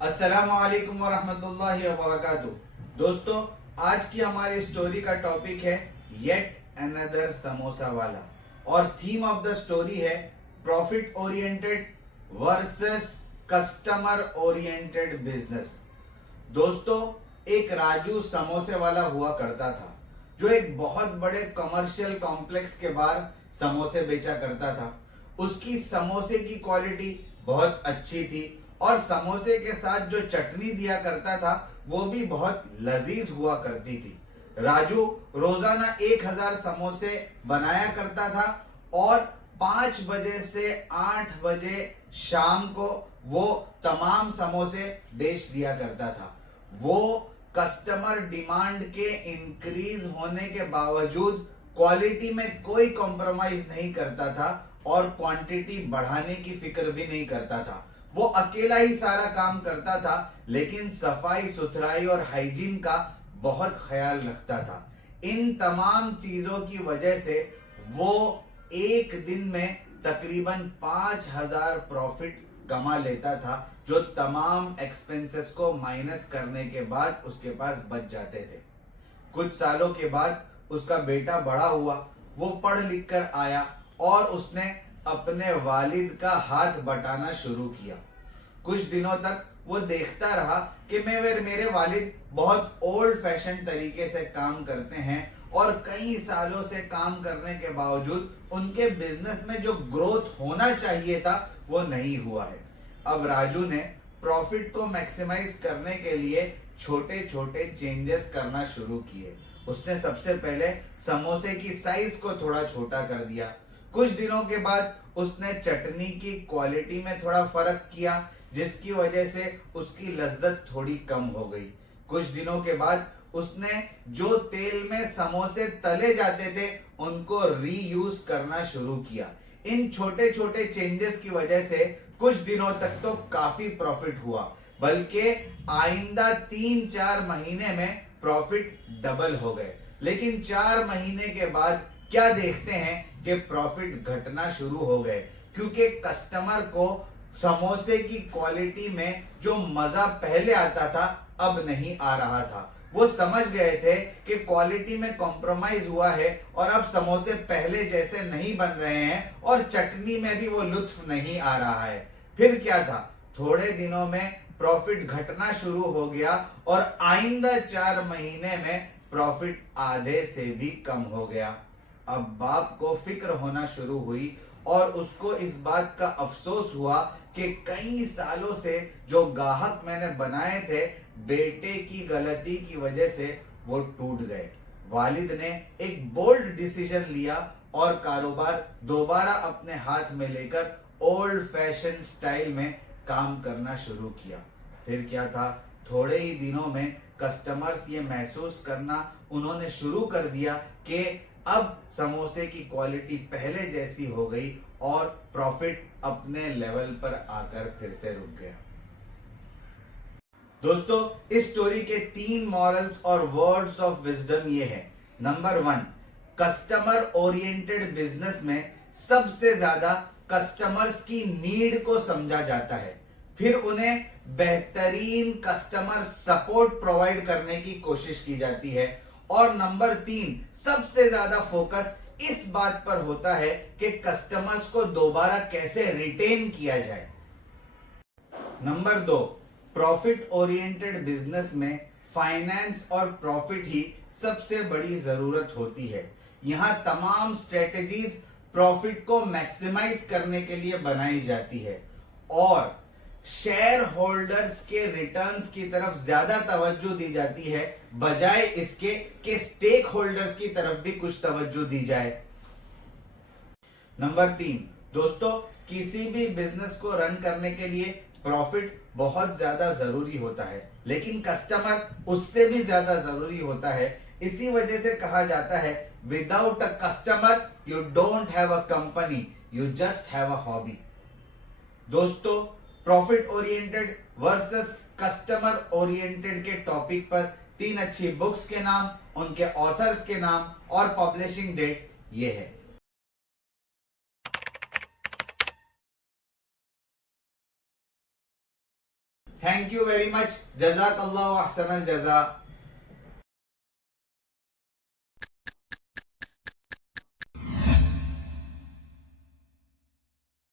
अस्सलामुअलैकुम वरहमतुल्लाहि वबरकातुहू। दोस्तों, आज की हमारी स्टोरी का टॉपिक है येट अनदर समोसा वाला और थीम ऑफ द स्टोरी है profit oriented versus customer oriented business. दोस्तों, एक राजू समोसे वाला हुआ करता था जो एक बहुत बड़े कमर्शियल कॉम्प्लेक्स के बाहर समोसे बेचा करता था। उसकी समोसे की क्वालिटी बहुत अच्छी थी और समोसे के साथ जो चटनी दिया करता था वो भी बहुत लजीज हुआ करती थी। राजू रोजाना 1000 समोसे बनाया करता था और 5 बजे से 8 बजे शाम को वो तमाम समोसे बेच दिया करता था। वो कस्टमर डिमांड के इंक्रीज होने के बावजूद क्वालिटी में कोई कॉम्प्रोमाइज नहीं करता था और क्वांटिटी बढ़ाने की फिक्र भी नहीं करता था। वो अकेला ही सारा काम करता था, लेकिन सफाई सुथराई और हाइजीन का बहुत ख्याल रखता था। इन तमाम चीजों की वजह से वो एक दिन में तकरीबन 5000 प्रॉफिट कमा लेता था, जो तमाम एक्सपेंसेस को माइनस करने के बाद उसके पास बच जाते थे। कुछ सालों के बाद उसका बेटा बड़ा हुआ, वो पढ़ लिख कर आया और उसने अपने वालिद का हाथ बटाना शुरू किया। कुछ दिनों तक वो देखता रहा कि मेरे वालिद बहुत ओल्ड फैशन तरीके से काम करते हैं और कई सालों से काम करने के बावजूद उनके बिजनेस में जो ग्रोथ होना चाहिए था वो नहीं हुआ है। अब राजू ने प्रॉफिट को मैक्सिमाइज करने के लिए छोटे छोटे चेंजेस करना शुरू किए। उसने सबसे पहले समोसे की साइज को थोड़ा छोटा कर दिया। कुछ दिनों के बाद उसने चटनी की क्वालिटी में थोड़ा फर्क किया, जिसकी वजह से उसकी लज्जत थोड़ी कम हो गई। कुछ दिनों के बाद उसने जो तेल में समोसे तले जाते थे उनको रीयूज करना शुरू किया। इन छोटे छोटे चेंजेस की वजह से कुछ दिनों तक तो काफी प्रॉफिट हुआ, बल्कि आइंदा 3-4 महीने में प्रॉफिट डबल हो गए। लेकिन 4 महीने के बाद क्या देखते हैं कि प्रॉफिट घटना शुरू हो गए, क्योंकि कस्टमर को समोसे की क्वालिटी में जो मजा पहले आता था अब नहीं आ रहा था। वो समझ गए थे कि क्वालिटी में कॉम्प्रोमाइज हुआ है और अब समोसे पहले जैसे नहीं बन रहे हैं और चटनी में भी वो लुत्फ नहीं आ रहा है। फिर क्या था, थोड़े दिनों में प्रॉफिट घटना शुरू हो गया और आइंदा 4 महीने में प्रॉफिट आधे से भी कम हो गया। अब बाप को फिक्र होना शुरू हुई और उसको इस बात का अफसोस हुआ कि कई सालों से जो गाहक मैंने बनाए थे, बेटे की गलती की वजह से वो टूट गए। वालिद ने एक बोल्ड डिसीजन लिया और कारोबार दोबारा अपने हाथ में लेकर ओल्ड फैशन स्टाइल में काम करना शुरू किया। फिर क्या था, थोड़े ही दिनों में कस्टमर्स ये महसूस करना उन्होंने शुरू कर दिया कि अब समोसे की क्वालिटी पहले जैसी हो गई और प्रॉफिट अपने लेवल पर आकर फिर से रुक गया। दोस्तों, इस स्टोरी के 3 मॉरल्स और वर्ड्स ऑफ विजडम ये है। नंबर 1, कस्टमर ओरिएंटेड बिजनेस में सबसे ज्यादा कस्टमर्स की नीड को समझा जाता है, फिर उन्हें बेहतरीन कस्टमर सपोर्ट प्रोवाइड करने की कोशिश की जाती है और नंबर 3, सबसे ज्यादा फोकस इस बात पर होता है कि कस्टमर्स को दोबारा कैसे रिटेन किया जाए। नंबर 2, प्रॉफिट ओरिएंटेड बिजनेस में फाइनेंस और प्रॉफिट ही सबसे बड़ी जरूरत होती है। यहां तमाम स्ट्रेटेजीज प्रॉफिट को मैक्सिमाइज करने के लिए बनाई जाती है और शेयर होल्डर्स के रिटर्न्स की तरफ ज्यादा तवज्जो दी जाती है, बजाय इसके कि स्टेक होल्डर्स की तरफ भी कुछ तवज्जो दी जाए। नंबर 3, दोस्तों, किसी भी बिजनेस को रन करने के लिए प्रॉफिट बहुत ज्यादा जरूरी होता है, लेकिन कस्टमर उससे भी ज्यादा जरूरी होता है। इसी वजह से कहा जाता है, without a customer you don't have a company, you just have a hobby. दोस्तों, profit oriented versus customer oriented के टॉपिक पर 3 अच्छी बुक्स के नाम, उनके ऑथर्स के नाम और पब्लिशिंग डेट ये है। थैंक यू वेरी मच, जजाकल्लाह अहसनल जजा।